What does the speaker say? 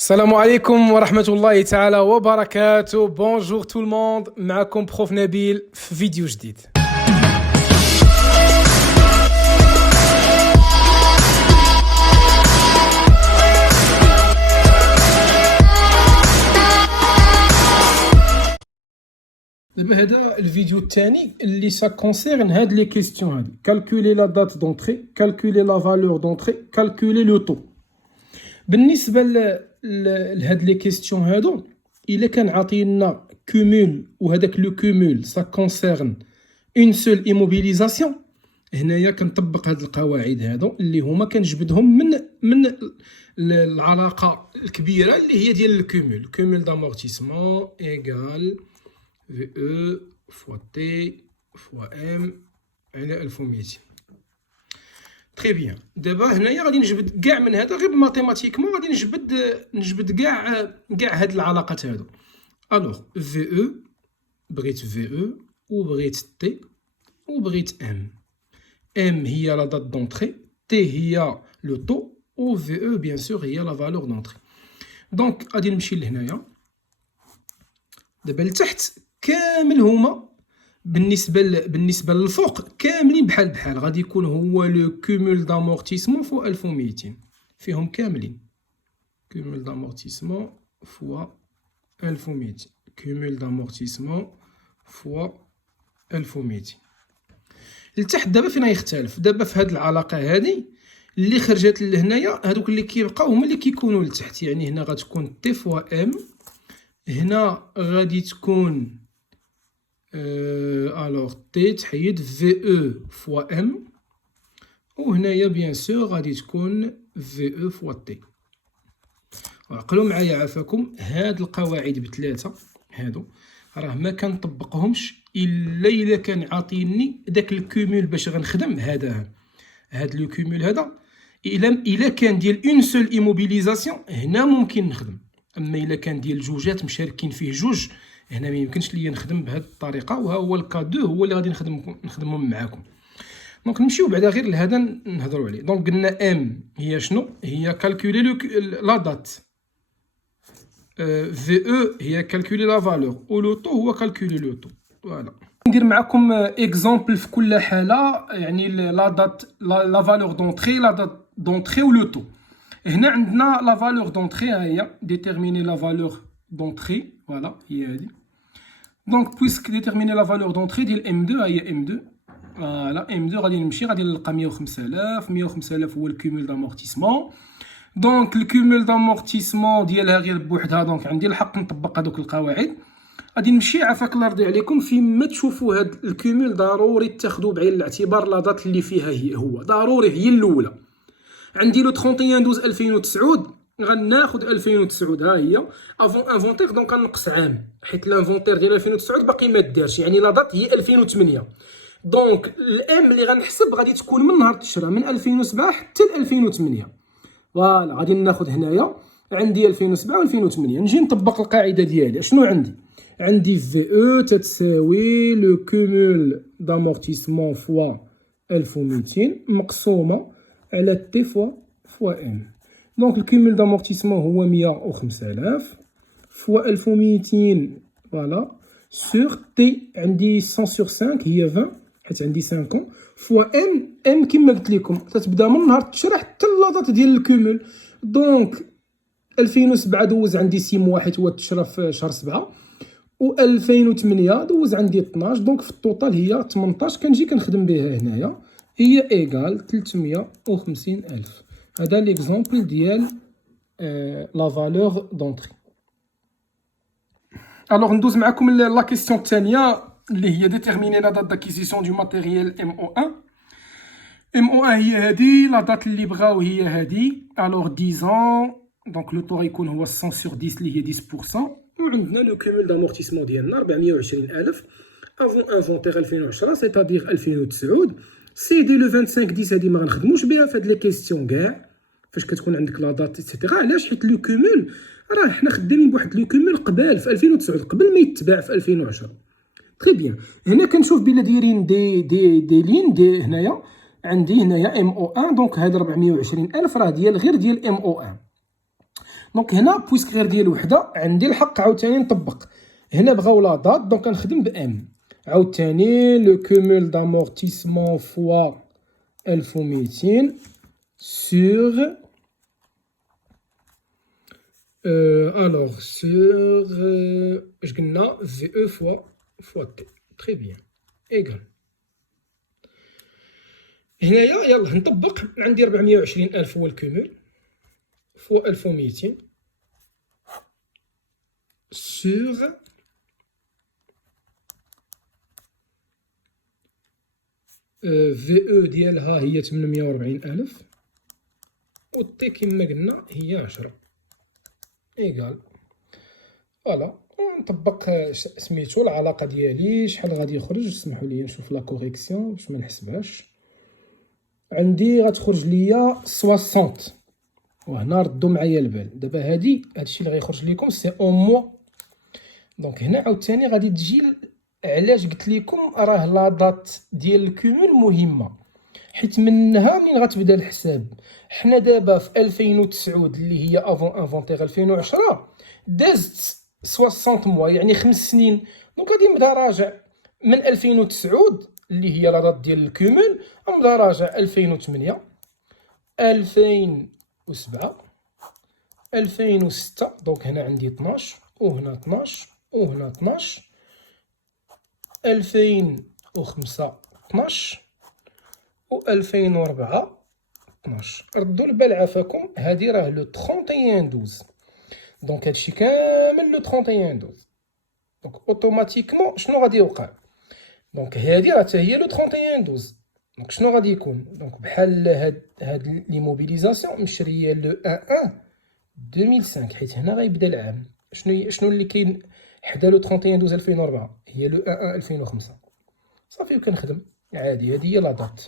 السلام عليكم ورحمة الله تعالى وبركاته. بونجور تو الموند، معكم بروف نبيل في فيديو جديد. دابا هذا الفيديو الثاني اللي سا كونسيرن هاد لي كيستيون هادي: كالكولي لا دات دونطري، كالكولي لا فالور دونطري، كالكولي لو طو. بالنسبه لهاد لي كيستيون هادو، الا كان عاطينا كومول وهذاك لو كومول سا كونسيرن اون سول ايموبيليزاسيون، هنايا كنطبق هاد القواعد هادو اللي هما كنجبدهم من العلاقه الكبيره اللي هي ديال الكومول. كومول دامورتيسمون ايغال في او فوا تي فوا ام على 1200. تري بيان. دابا هنايا غادي نجبد كاع من هذا، غير ماتيماتيكمون غادي نجبد كاع هاد العلاقات هادو. الوغ في او بغيت في او وبغيت تي وبغيت ام. ام هي لا دات دونطري، تي هي لو طو، و في او بيان سور هي لا فالور دونطري. دونك غادي نمشي لهنايا. دابا لتحت كامل هما بالنسبه للفوق كاملين بحال غادي يكون هو لو كومول دامورتيسمون فوا 1200 فيهم كاملين. كومول دامورتيسمون فوا 1200، كومول دامورتيسمون فوا 1200. لتحت دابا فين غيختلف؟ دابا في هاد العلاقه هادي اللي خرجت لهنايا، هادوك اللي كيبقاو هما اللي كيكونوا لتحت. يعني هنا غتكون تي فوا ام، هنا غادي تكون الوغ تي تحيد في او فوا ام، وهنايا بيان سور غادي تكون في او فوا تي. عقلوا معايا عافاكم، هاد القواعد بثلاثه هادو راه ما كنطبقهمش الا كان عاطيني داك الكومول باش غنخدم هاد لو كومول هذا. الا كان ديال اون سول ايموبيليزاسيون هنا ممكن نخدم، اما الا كان ديال جوجات مشاركين فيه جوج هنا ما يمكنش ليا نخدم بهذه الطريقه. وها هو الكا 2 هو اللي غادي نخدمهم معاكم. دونك نمشيو بعدا غير لهذا نهضروا عليه. دونك قلنا ام هي شنو؟ هي كالكولي لا دات، في او هي كالكولي لا فالور، و لو طو هو كالكولي لو طو. فوالا ندير معكم اكزامبل في كل حاله، يعني لا دات لا فالور دونطري، لا دات دونطري و لو طو. هنا عندنا لا فالور دونطري، ها هي ديتيرميني لا فالور دونطري، فوالا هي هادي. دونك بويسك ديتيرميني لا فالور دونطري ديال ام 2، ها هي ام 2. فوالا ام 2 غادي نلقى 105000 هو الكومول دامورتيسمون. دونك الكومول دامورتيسمون ديالها غير بوحدها، دونك عندي الحق نطبق هذوك القواعد. غادي نمشي عافاك الله يرضي عليكم، فيما تشوفوا هاد الكومول ضروري تاخذوا بعين الاعتبار لا دات اللي فيها هو ضروري هي الاولى. عندي لو 31/12/2009 غناخذ 2009، ها هي افون انفونتير، دونك غنقص عام حيت الانفونتير ديال 2009 باقي ما دارش، يعني لا دات هي 2008. دونك الام اللي غنحسب غادي تكون من نهار الشراء من 2007 حتى ل 2008. فوالا غادي ناخذ هنايا عندي 2007 و 2008. نجي نطبق القاعده ديالي. شنو عندي في او تتساوي لو كومول دامورتيسمون فوا 1200 مقسومه على تي فوا ام. دونك الكومول دامورتيسمون هو 105000 فوا 1200، فوالا سور تي عندي 100 سور 5 هي 20 حيت عندي 5 فوا ام كما قلت لكم تتبدا من نهار التشريح حتى لاطات ديال الكومول. دونك 2007 دوز عندي 6 موا حيت هو التشرا في شهر 7، و 2008 دوز عندي 12. دونك في الطوطال هي 18 كنجي كنخدم بها هنايا، هي ايغال 350000. هذا ليكزامبل ديال لا فالور دونطري. الوغ ندوز معكم لا كيسيون الثانيه اللي هي ديتيرميني لا دات داكيزيسيون دو ماتيريال ام او 1. ام او 1 هي هادي، لا دات اللي بغاو هي هادي. الوغ 10 ans، دونك لو طو يكون هو 100 sur 10 اللي هي 10%، وعندنا لو كومول دامورتيسمون ديالنا 420000 افون انفونتير 2010 سيتادير 2009. سي دي لو 25/10 هادي ما غنخدموش بها في هاد لي كيسيون كاع فاش كتكون عندك لا دات ايتترا. علاش؟ حيت لو كومول راه حنا خدامين بواحد لو كومول قبل في 2009 قبل ما يتباع في 2010. تري بيان. هنا كنشوف بلا دايرين دي لين دي هنايا. عندي هنايا ام او 1، دونك هاد 420000 راه غير ديال ام او 1. دونك هنا بويسك غير ديال وحده عندي الحق عاوتاني نطبق. هنا بغاو لا دات دونك كنخدم بام. عاوتاني لو كومول دامورتيسمون فوا 1200 sur alors sur اش قلنا في او فوا تي. تري بيان ايكال. هنايا يلاه نطبق. عندي 420,000 هو الكومول فوا 1200 sur في او ديالها هي 840,000 و تي كما قلنا هي 10 ايكال. فوالا نطبق سميتو العلاقه ديالي شحال غادي يخرج. سمحوا لي نشوف لا كوريكسيون باش ما نحسبهاش. عندي غتخرج ليا 60 وهنا ردوا معايا البال. دابا هادشي اللي غيخرج لكم سي اون موا. دونك هنا عاوتاني غادي تجي علاش قلت لكم راه لا دات ديال الكومول مهمه، حيت منها منين غتبدا الحساب. حنا دابا في 2009 اللي هي افون انفونتيغ 2010 دازت 60 موا يعني 5 سنين. دونك غادي نبدا راجع من 2009 اللي هي لا دات ديال الكومول، نبدا راجع 2008 2007 2006. دونك هنا عندي 12 وهنا 12 وهنا 12 2005 12 و 2004 12. ردوا البال عافاكم هادي راه لو 31 12. دونك هادشي كامل لو 31 12. دونك اوتوماتيكمون شنو غادي يوقع؟ دونك هادي راه حتى هي لو 31 12. دونك شنو غادي يكون؟ دونك بحال هاد لي موبيليزاسيون مشريه لو 11 2005 حيت هنا غيبدا العام. شنو اللي كاين حدا لو 31 12 2004 هي لو 11 2005 صافي. وكنخدم عادي. هادي هي لا دات.